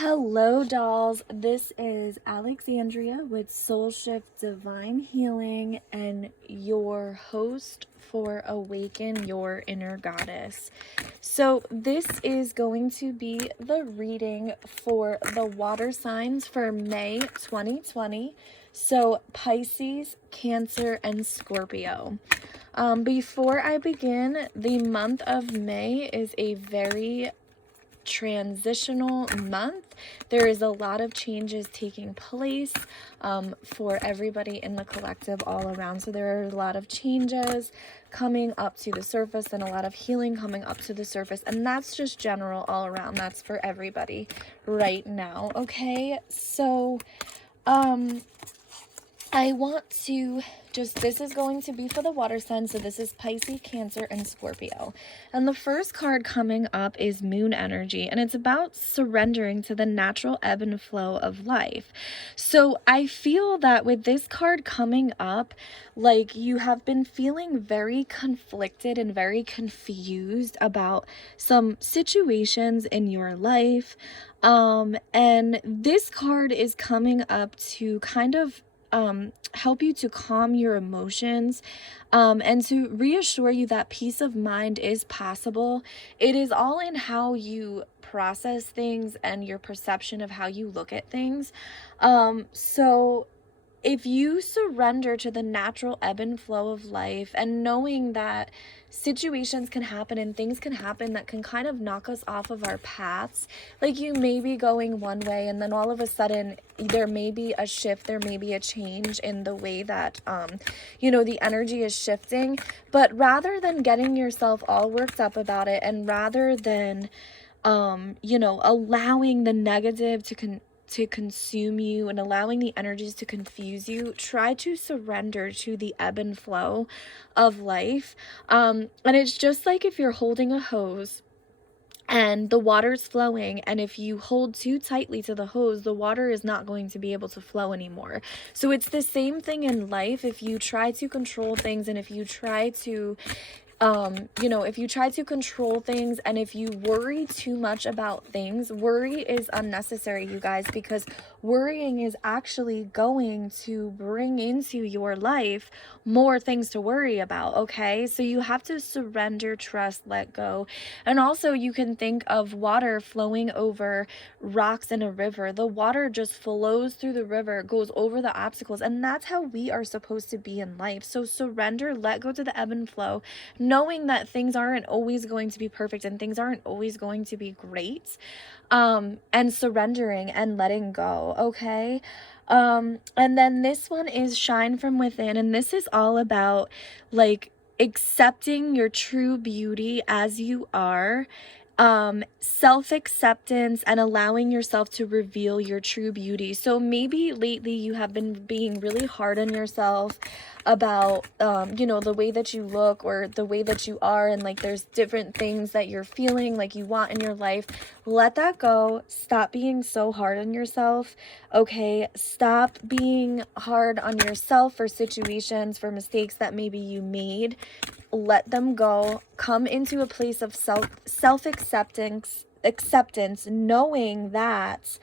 Hello, dolls. This is Alexandrea with Soul Shift Divine Healing and your host for Awaken Your Inner Goddess. So, this is going to be the reading for the water signs for May 2020. So, Pisces, Cancer, and Scorpio. Before I begin, the month of May is a very transitional month. There is a lot of changes taking place for everybody in the collective all around. So there are a lot of changes coming up to the surface and a lot of healing coming up to the surface. And that's just general all around. That's for everybody right now. Okay, so I want to this is going to be for the water signs. So this is Pisces, Cancer, and Scorpio. And the first card coming up is Moon Energy. And it's about surrendering to the natural ebb and flow of life. So I feel that with this card coming up, like you have been feeling very conflicted and very confused about some situations in your life. And this card is coming up to kind of help you to calm your emotions and to reassure you that peace of mind is possible. It is all in how you process things and your perception of how you look at things. So if you surrender to the natural ebb and flow of life and knowing that situations can happen and things can happen that can kind of knock us off of our paths, like you may be going one way and then all of a sudden there may be a shift, there may be a change in the way that the energy is shifting. But rather than getting yourself all worked up about it, and rather than allowing the negative to consume you and allowing the energies to confuse you, try to surrender to the ebb and flow of life. And it's just like if you're holding a hose and the water's flowing, and if you hold too tightly to the hose, the water is not going to be able to flow anymore. So it's the same thing in life. If you try to control things, and if you try to if you try to control things, and if you worry too much about things, worry is unnecessary, you guys, because worrying is actually going to bring into your life more things to worry about. Okay, so you have to surrender, trust, let go. And also you can think of water flowing over rocks in a river. The water just flows through the river, goes over the obstacles, and that's how we are supposed to be in life. So surrender, let go to the ebb and flow, knowing that things aren't always going to be perfect and things aren't always going to be great, and surrendering and letting go. Okay. And then this one is Shine From Within, and this is all about like accepting your true beauty as you are, self-acceptance, and allowing yourself to reveal your true beauty. So maybe lately you have been being really hard on yourself about the way that you look or the way that you are, and like there's different things that you're feeling like you want in your life. Let that go. Stop being so hard on yourself. Okay, stop being hard on yourself for situations, for mistakes that maybe you made. Let them go. Come into a place of self-acceptance, knowing that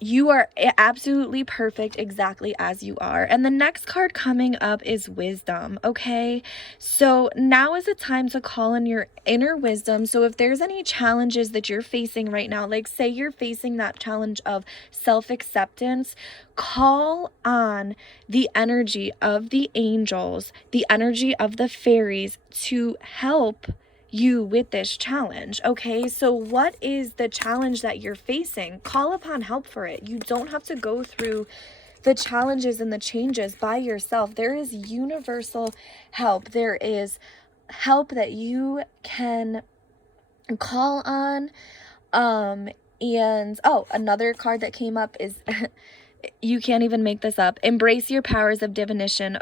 you are absolutely perfect exactly as you are. And the next card coming up is Wisdom. Okay, so now is the time to call in your inner wisdom. So if there's any challenges that you're facing right now, like say you're facing that challenge of self-acceptance, call on the energy of the angels, the energy of the fairies to help you with this challenge. Okay, so what is the challenge that you're facing? Call upon help for it. You don't have to go through the challenges and the changes by yourself. There is universal help. There is help that you can call on. And another card that came up is you can't even make this up. Embrace your powers of divination.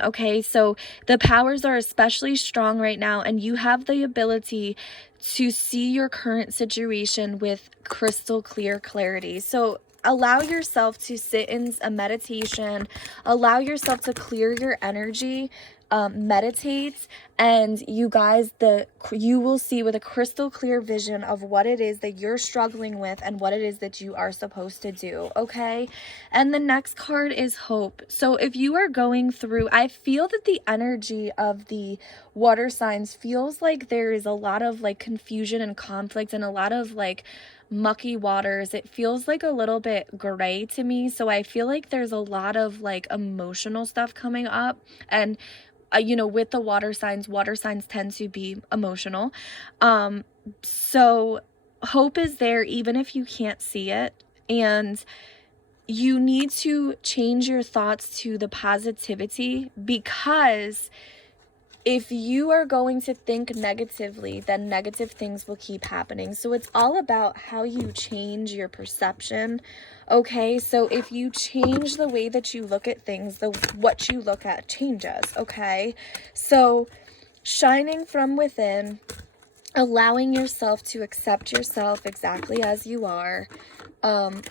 Okay, so the powers are especially strong right now, and you have the ability to see your current situation with crystal clear clarity. So allow yourself to sit in a meditation, allow yourself to clear your energy, meditate, and you guys, you will see with a crystal clear vision of what it is that you're struggling with and what it is that you are supposed to do, okay? And the next card is hope. So if you are going through, I feel that the energy of the water signs feels like there is a lot of like confusion and conflict and a lot of like mucky waters. It feels like a little bit gray to me. So I feel like there's a lot of like emotional stuff coming up. And you know, with the water signs tend to be emotional. So hope is there even if you can't see it. And you need to change your thoughts to the positivity, because if you are going to think negatively, then negative things will keep happening. So it's all about how you change your perception. Okay, so if you change the way that you look at things, what you look at changes. Okay, so shining from within, allowing yourself to accept yourself exactly as you are,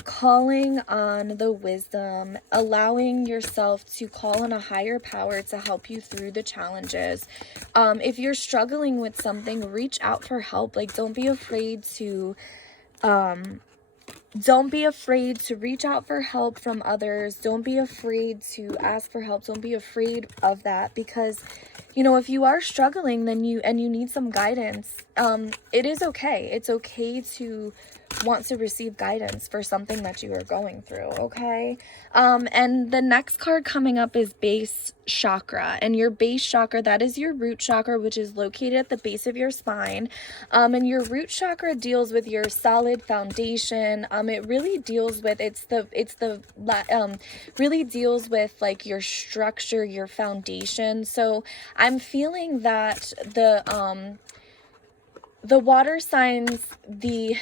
calling on the wisdom, allowing yourself to call on a higher power to help you through the challenges. If you're struggling with something, reach out for help. Like, don't be afraid to reach out for help from others. Don't be afraid to ask for help. Don't be afraid of that, because you know, if you are struggling, then you need some guidance, it is okay. It's okay to want to receive guidance for something that you are going through, okay? And the next card coming up is base chakra. And your base chakra, that is your root chakra, which is located at the base of your spine. And your root chakra deals with your solid foundation. It really deals with, really deals with like your structure, your foundation. So I'm feeling that the water signs, the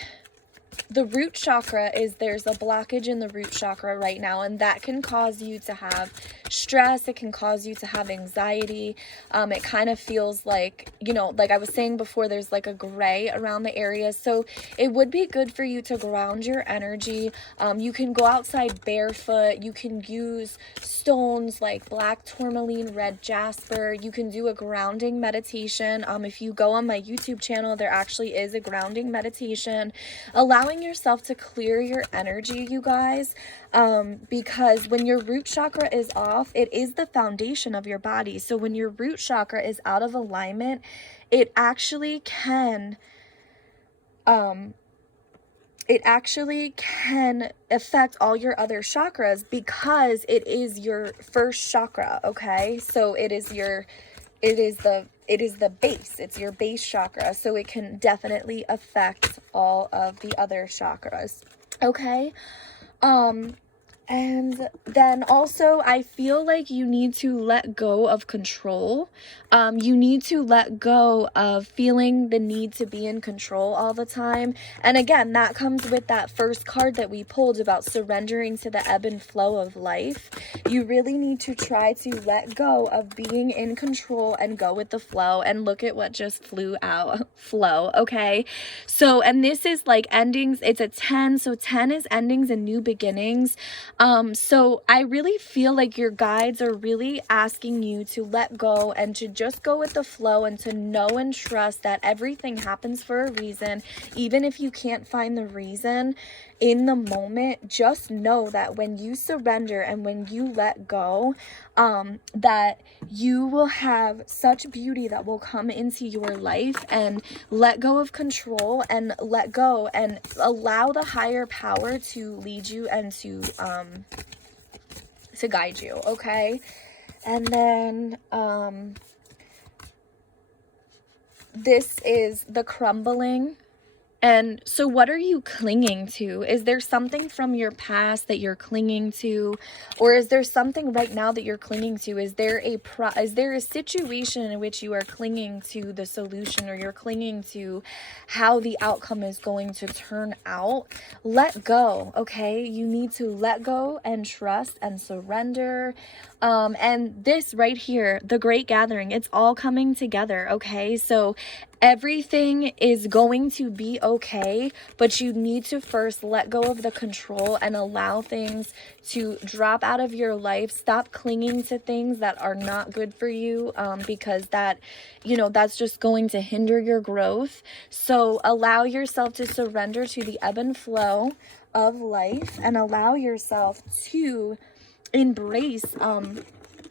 root chakra there's a blockage in the root chakra right now, and that can cause you to have stress. It can cause you to have anxiety. It kind of feels like, you know, like I was saying before, there's like a gray around the area. So it would be good for you to ground your energy. You can go outside barefoot. You can use stones like black tourmaline, red jasper. You can do a grounding meditation. If you go on my YouTube channel, there actually is a grounding meditation. Allowing yourself to clear your energy, you guys, because when your root chakra is off, it is the foundation of your body. So when your root chakra is out of alignment, it actually can affect all your other chakras, because it is your first chakra, okay? So it is the base. It's your base chakra. So it can definitely affect all of the other chakras. Okay. And then also I feel like you need to let go of control. You need to let go of feeling the need to be in control all the time. And again, that comes with that first card that we pulled about surrendering to the ebb and flow of life. You really need to try to let go of being in control and go with the flow. And look at what just flew out. Flow, okay? So, and this is like endings. It's a 10. So 10 is endings and new beginnings. So I really feel like your guides are really asking you to let go and to just go with the flow, and to know and trust that everything happens for a reason. Even if you can't find the reason in the moment, just know that when you surrender and when you let go, that you will have such beauty that will come into your life. And let go of control, and let go and allow the higher power to lead you and to guide you, okay? And then this is the crumbling. And so what are you clinging to? Is there something from your past that you're clinging to? Or is there something right now that you're clinging to? Is there a situation in which you are clinging to the solution, or you're clinging to how the outcome is going to turn out? Let go, okay? You need to let go and trust and surrender. And this right here, the Great Gathering, it's all coming together, okay? So everything is going to be okay, but you need to first let go of the control and allow things to drop out of your life. Stop clinging to things that are not good for you, because that, that's just going to hinder your growth. So allow yourself to surrender to the ebb and flow of life, and allow yourself to embrace,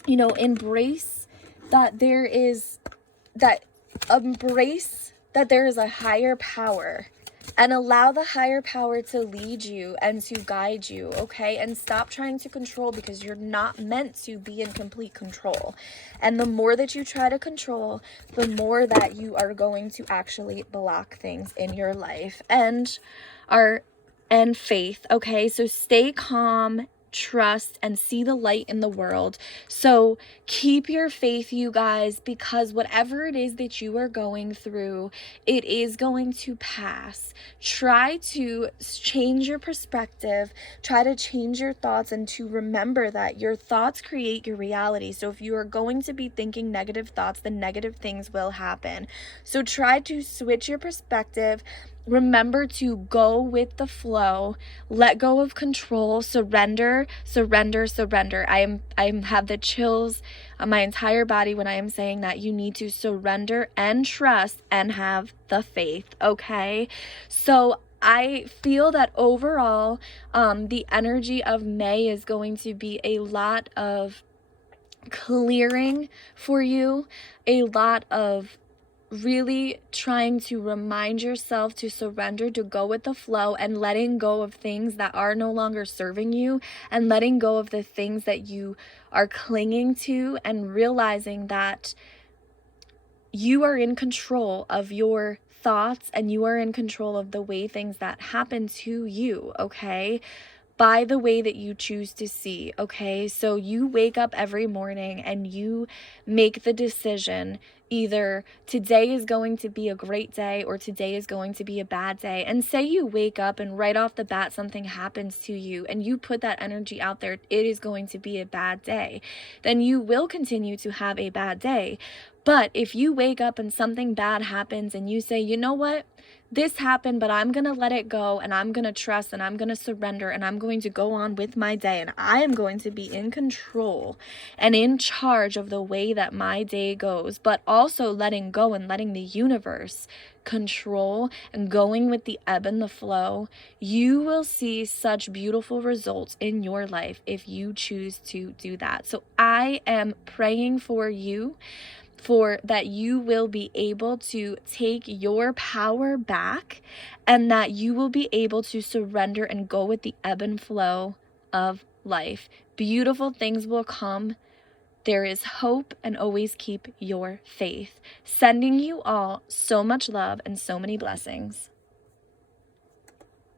embrace that there is that embrace that there is a higher power, and allow the higher power to lead you and to guide you, okay? And stop trying to control, because you're not meant to be in complete control. And the more that you try to control, the more that you are going to actually block things in your life and faith, okay? So stay calm, trust, and see the light in the world. So keep your faith, you guys, because whatever it is that you are going through, it is going to pass. Try to change your perspective, try to change your thoughts, and to remember that your thoughts create your reality. So if you are going to be thinking negative thoughts, then negative things will happen. So try to switch your perspective. Remember to go with the flow, let go of control, surrender, surrender, surrender. I have the chills on my entire body when I am saying that. You need to surrender and trust and have the faith, okay? So I feel that overall, the energy of May is going to be a lot of clearing for you, a lot of really trying to remind yourself to surrender, to go with the flow, and letting go of things that are no longer serving you, and letting go of the things that you are clinging to, and realizing that you are in control of your thoughts, and you are in control of the way things that happen to you, okay? By the way that you choose to see, okay? So you wake up every morning and you make the decision, either today is going to be a great day or today is going to be a bad day. And say you wake up and right off the bat something happens to you, and you put that energy out there, it is going to be a bad day, then you will continue to have a bad day. But if you wake up and something bad happens and you say, you know what? This happened, but I'm going to let it go, and I'm going to trust, and I'm going to surrender, and I'm going to go on with my day, and I am going to be in control and in charge of the way that my day goes, but also letting go and letting the universe control and going with the ebb and the flow, you will see such beautiful results in your life if you choose to do that. So I am praying for you, for that you will be able to take your power back, and that you will be able to surrender and go with the ebb and flow of life. Beautiful things will come. There is hope, and always keep your faith. Sending you all so much love and so many blessings.